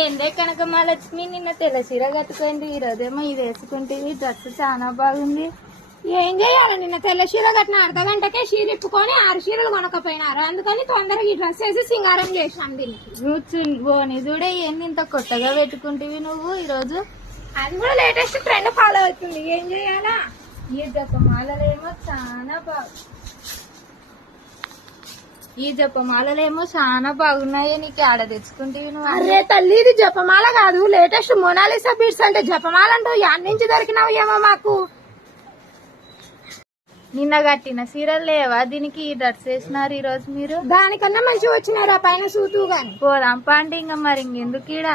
ఏందే కనక మహాలక్ష్మి, నిన్న తెల్ల చీర కట్టుకుంది, ఈ రోజేమో ఇది వేసుకుంటేవి. డ్రెస్ చాలా బాగుంది. ఏం చేయాలి? నిన్న తెల్ల చీర కట్టిన అర్ధ గంటకే చీర ఇప్పుకొని 6 చీరలు కొనకపోయినారు. అందుకని తొందరగా ఈ డ్రెస్ వేసి సింగారం చేసినాం దీనికి. బోని చూడే, ఏంది ఇంత కొత్తగా పెట్టుకుంటేవి నువ్వు ఈ రోజు? అది కూడా లేటెస్ట్ ట్రెండ్ ఫాలో అవుతుంది. ఏం చేయాలా? ఈ జపమాలలేమో చాలా బాగున్నాయి. నీకు ఆడ తెచ్చుకుంటేవి నువ్వు? అరే తల్లి, ఇది జపమాల కాదు, లేటెస్ట్ మొనాలిసా బీడ్స్ అంటే జపమాల అంటూ యాడ్ నుంచి దొరికినావు ఏమో మాకు. నిన్న కట్టిన సీరలు లేవా దీనికి? ఈ డ్రెస్ వేసినారు ఈ రోజు మీరు. దానికన్నా మంచిగా వచ్చినారు ఆ పైన సూతూ గాని. పోదాం పాండి, ఇంకా మరి ఇంకెందుకు ఈడ?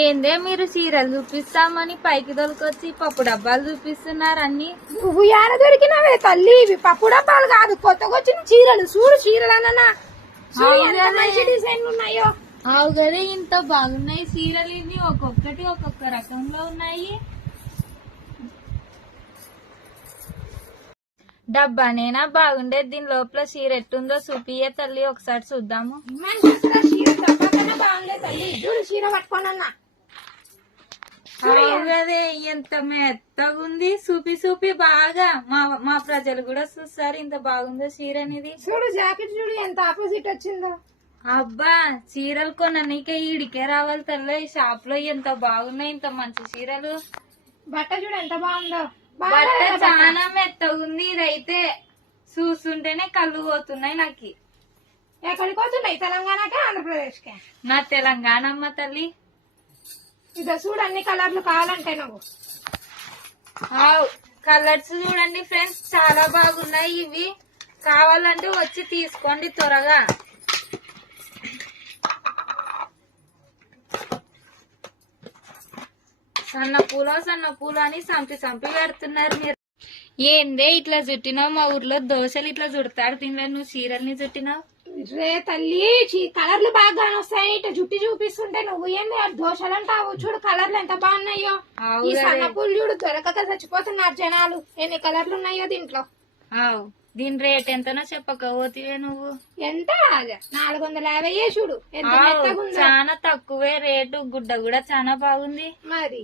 ఏందే మీరు చీరలు చూపిస్తామని పైకి దొరికొచ్చి పప్పు డబ్బాలు చూపిస్తున్నారు అన్ని. నువ్వు యాడ దొరికినావే తల్లి? ఇవి పప్పు డబ్బాలు కాదు, కొత్తగా వచ్చిన చీరలు. చూడు చీరలన్నా మంచి డిజైన్లు ఉన్నాయో. అవు కదా, ఇంత బాగున్నాయి చీరలు. ఇవి ఒక్కొక్కటి ఒక్కొక్క రకంలో ఉన్నాయి. డబ్బానేనా బాగుండేది? దీని లోపల చీర ఎట్టుందో చూపియే తల్లి, ఒకసారి చూద్దాము. చీర డబ్బా కన్నా బాగుండే తల్లి. చూడు చీర పట్టుకోనన్నా. అవుగదే, ఎంత మెత్తగా ఉంది. చూపి బాగా మా ప్రజలు కూడా చూస్తారు ఇంత బాగుందో చీర అనేది. చూడు జాకెట్, చూడు ఎంత ఆపోజిట్ వచ్చిందో. అబ్బా, చీరలు కొననీకే ఈడికే రావాలి తల్లి. ఈ షాప్ లో ఎంత బాగున్నాయి ఇంత మంచి చీరలు. బట్ట చూడు ఎంత బాగుందో. బట్ట చాలా మెత్తగా ఉంది. ఇదైతే చూస్తుంటేనే కళ్ళు పోతున్నాయి నాకు. ఎక్కడికి పోతున్నాయి? తెలంగాణకే ఆంధ్రప్రదేశ్ కే? నా తెలంగాణ అమ్మ తల్లి. ఇదో చూడు, అన్ని కలర్లు కావాలంటే నువ్వు. కలర్స్ చూడండి ఫ్రెండ్స్, చాలా బాగున్నాయి. ఇవి కావాలంటే వచ్చి తీసుకోండి త్వరగా. సన్న పూలు అని సంపి పెడుతున్నారు మీరు. ఏందే ఇట్లా చుట్టినావు? మా ఊర్లో దోశలు ఇట్లా చుడతారు, తినలేదు. నువ్వు చీరల్ని చుట్టినావు. రే తల్లి, కలర్లు బాగా వస్తాయి. ఇట్లా జుట్టి చూపిస్తుంటే నువ్వు ఏంది దోశలు అంటావు? చూడు కలర్లు ఎంత బాగున్నాయో. ఈ సన్న పూలు చూడు, దొరకక చచ్చిపోతున్నారు జనాలు. ఎన్ని కలర్లు ఉన్నాయో దీంట్లో. దీని రేట్ ఎంతనో చెప్పకపోతివే నువ్వు. ఎంత? 450 చూడు, ఎంత మెత్తగా ఉందో. చాలా తక్కువే రేటు. గుడ్డ కూడా చాలా బాగుంది. మరి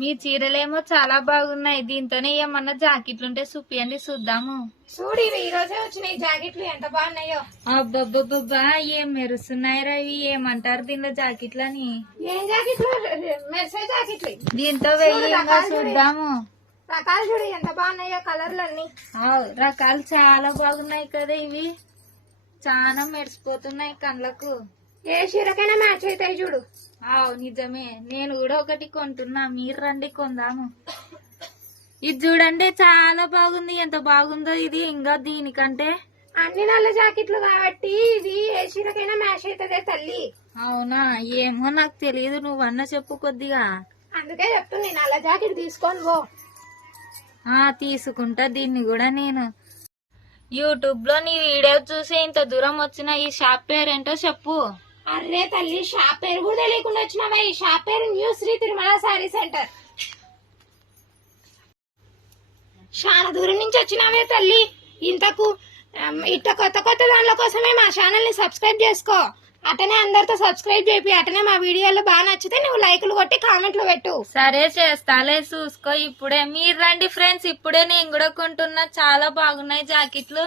మీ చీరలేమో చాలా బాగున్నాయి. దీంతోనే ఏమన్నా జాకెట్లుంటే చూపియండి చూద్దాము. చూడు, ఇవి ఈ రోజే వచ్చినాయి జాకెట్లు, ఎంత బాగున్నాయో. అబ్బబ్బబ్బా, ఏం మెరుస్తున్నాయి రవి. ఏమంటారు దీనిలో జాకెట్లని? ఏం జాకెట్లు? మెరిసే జాకెట్లు. దీంతో వెయ్యి చూద్దాము. రకాలు చూడు ఎంత బాగున్నాయో, కలర్లు అన్ని. రకాలు చాలా బాగున్నాయి కదా. ఇవి చాలా మెరిసిపోతున్నాయి కళ్ళకు. ఏ చీరకైనా మ్యాచ్ అవుతాయి చూడు. నిజమే, నేను కూడా ఒకటి కొంటున్నా. మీరు రండి కొందాము. ఇది చూడండి, చాలా బాగుంది. ఎంత బాగుందో ఇది. ఇంకా దీనికంటే అన్ని నల్ల జాకెట్లు కాబట్టి ఇది ఏ చీరకైనా మ్యాచ్ అవుతుందే తల్లి. అవునా? ఏమో నాకు తెలియదు, నువ్వన్నా చెప్పు కొద్దిగా. అందుకే చెప్తుంది, నల్ల జాకెట్ తీసుకొని పో. తీసుకుంటా దీన్ని కూడా నేను. యూట్యూబ్ లో నీ వీడియో చూసి ఇంత దూరం వచ్చిన ఈ షాప్ పేరేంటో చెప్పు. అర్రే తల్లి, షాప్ పేరు కూడా తెలియకుండా వచ్చినావా? ఈ షాప్ పేరు న్యూ శ్రీ తిరుమల సారీ సెంటర్. చాలా దూరం నుంచి వచ్చినావే తల్లి. ఇంతకు ఇట్ట కొత్త దానిల కోసమే మా ఛానల్ ని సబ్స్క్రైబ్ చేసుకో. అటనే అందరితో సబ్స్క్రైబ్ చేపి, అటనే మా వీడియోలు బాగా నచ్చితే నువ్వు లైకులు కొట్టి కామెంట్లు పెట్టు. సరే చేస్తాలే, చూసుకో. ఇప్పుడే మీరు రండి ఫ్రెండ్స్, ఇప్పుడే నేను కూడా కొంటున్నా. చాలా బాగున్నాయి జాకెట్లు.